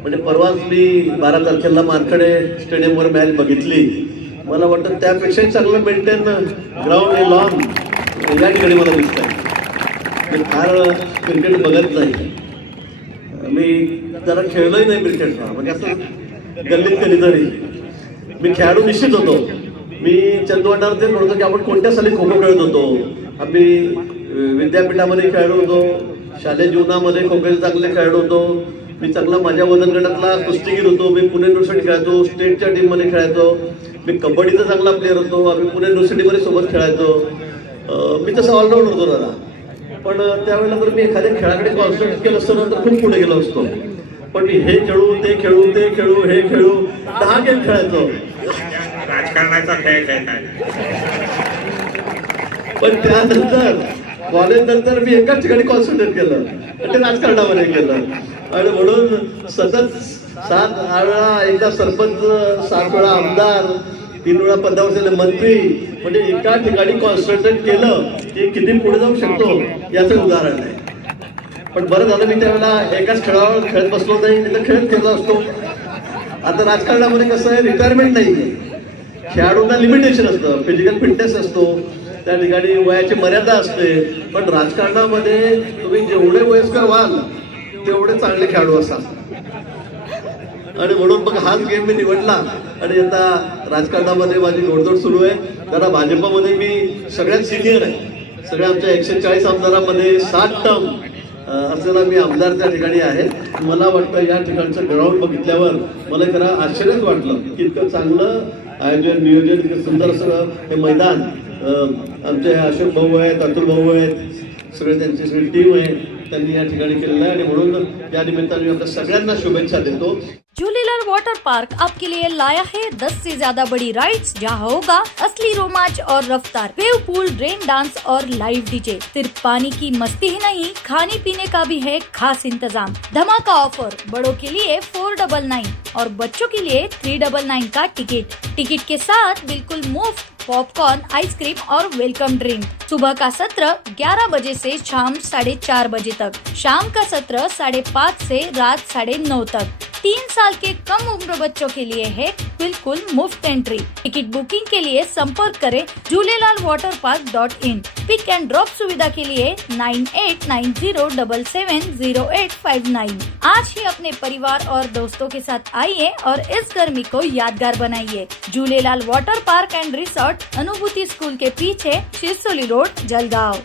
म्हणजे परवाच मी 12 तारखेला मार्कडे स्टेडियमवर मॅच बघितली. मला वाटतं त्यापेक्षाही चांगलं मेंटेन ग्राउंड हे लॉन या ठिकाणी मला दिसत आहे. मी फार क्रिकेट बघत नाही, मी जरा खेळलोही नाही क्रिकेटला, म्हणजे असं गल्लीत कधीतरी. मी खेळाडू निश्चित होतो. मी चंदवाडावरती म्हणतो की आपण कोणत्या साली खो खो खेळत होतो. आम्ही विद्यापीठामध्ये खेळलो होतो, शालेय जीवनामध्ये खो खोचे चांगले खेळलो होतो. मी चांगला माझ्या वजन गटातला कुस्तीगीर होतो. मी पुणे युनिव्हर्सिटी खेळायचो, स्टेटच्या टीममध्ये खेळायचो. मी कबड्डीचा चांगला प्लेअर होतो. आम्ही पुणे युनिव्हर्सिटीमध्ये सोबत खेळायचो. मी तसं ऑलराऊंड होतो दादा. पण त्यावेळेला जर मी एखाद्या खेळाकडे कॉन्सन्ट्रेट केलं असतं तर खूप पुढे गेलो असतो. पण मी हे खेळू, ते खेळू, ते खेळू, हे खेळू, 10 गेम खेळायचो. राजकारणाचा खेळ काय. पण त्यानंतर कॉलेज नंतर मी एकाच ठिकाणी कॉन्सन्ट्रेट केलं, ते राजकारणामध्ये केलं. आणि म्हणून सतत 7 वेळा एकदा सरपंच, 7 वेळा आमदार, 3 वेळा 15 वर्षाचे मंत्री, म्हणजे एका ठिकाणी कॉन्सन्ट्रेट केलं की किती पुढे जाऊ शकतो याचं उदाहरण आहे. पण बरं झालं मी त्यावेळेला एकाच खेळावर खेळत बसलो नाही, तर खेळत खेळत असतो. आता राजकारणामध्ये कसं आहे, रिटायरमेंट नाही आहे. खेळाडूंना लिमिटेशन असतं, फिजिकल फिटनेस असतो, त्या ठिकाणी वयाची मर्यादा असते. पण राजकारणामध्ये तुम्ही जेवढे वयस्कर व्हाल तेवढे चांगले खेळाडू असाल. आणि म्हणून मग हाच गेम मी निवडला. आणि आता राजकारणामध्ये माझी घोडदौड सुरू आहे. जरा भाजपमध्ये मी सगळ्यात सिनियर आहे. सगळ्या आमच्या 140 आमदारांमध्ये 7 टर्म असलेला मी आमदार त्या ठिकाणी आहे. मला वाटतं या ठिकाणचं ग्राउंड बघितल्यावर मला जरा आश्चर्यच वाटलं की इतकं चांगलं आयोजन, नियोजन, इतकं सुंदर असं हे मैदान. आमचे अशोक भाऊ आहेत, अतुल भाऊ आहेत, सगळे त्यांची सगळी टीम आहे, त्यांनी या ठिकाणी केलेलं आहे. आणि म्हणून या निमित्ताने मी आपल्या सगळ्यांना शुभेच्छा देतो. झूलेलाल वाटर पार्क आपके लिए लाया है 10 से ज्यादा बड़ी राइड्स, जहां होगा असली रोमांच और रफ्तार, वेव पूल, रेन डांस और लाइव डीजे। सिर्फ पानी की मस्ती ही नहीं, खाने पीने का भी है खास इंतजाम। धमाका ऑफर, बड़ों के लिए 499 और बच्चों के लिए 399 का टिकट के साथ बिल्कुल मुफ्त पॉपकॉर्न, आइसक्रीम और वेलकम ड्रिंक। सुबह का सत्र 11 बजे से शाम 4:30 बजे तक, शाम का सत्र 5:30 से रात 9:30 तक। 3 साल के कम उम्र बच्चों के लिए है बिल्कुल मुफ्त एंट्री। टिकट बुकिंग के लिए संपर्क करें jhulelalwaterpark.in। पिक एंड ड्रॉप सुविधा के लिए 9890770859। आज ही अपने परिवार और दोस्तों के साथ आइए और इस गर्मी को यादगार बनाइए। Jhulelal water park end resort, अनुभूति स्कूल के पीछे, शिरसोली रोड, जलगांव।